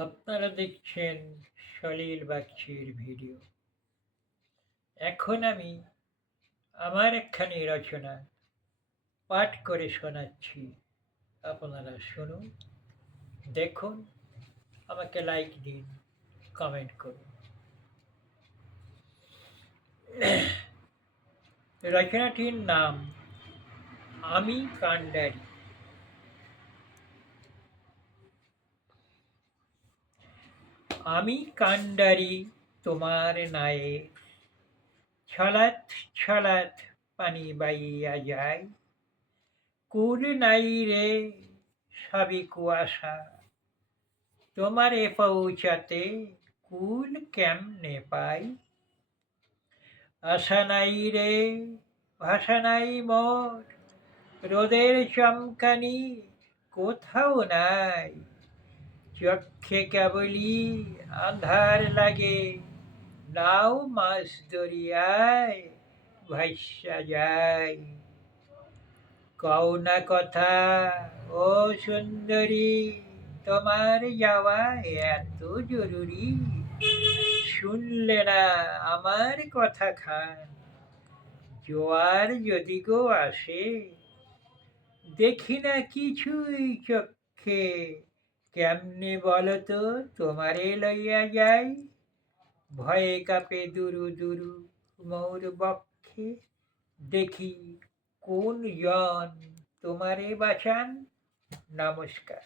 আপনারা দেখছেন সলিল বাগচির ভিডিও। এখন আমি আমার একখানি রচনা পাঠ করে শোনাচ্ছি। আপনারা শুনুন, দেখুন, আমাকে লাইক দিন, কমেন্ট করুন। রচনাটির নাম আমি কান্ডারি। আমি কান্ডারি তোমার নায়ে, ছলাৎ ছলাৎ পানি বাইয়া যায়। কুল নাই রে, সবই কুয়াশা, তোমারে পৌঁছাতে কুল কেমনে পাই। আশা নাই রে, ভাষা নাই মোর, রোদের চমকানি কোথাও নাই। চক্ষে কেবলই আঁধার লাগে, নাও মাছ দরিয়ায় ভাইসা যায়। কও না কথা ও সুন্দরী, তোমার যাওয়া এত জরুরি। শুনলে না আমার কথা খান, জোয়ার যদি গো আসে, দেখি না কিছুই চক্ষে। কেমনে বলো তো তোমারে লইয়া যাই, ভয়ে কাঁপে দুরু দুরু মোর বক্ষে। দেখি কোন জন তোমারে বাঁচান। নমস্কার।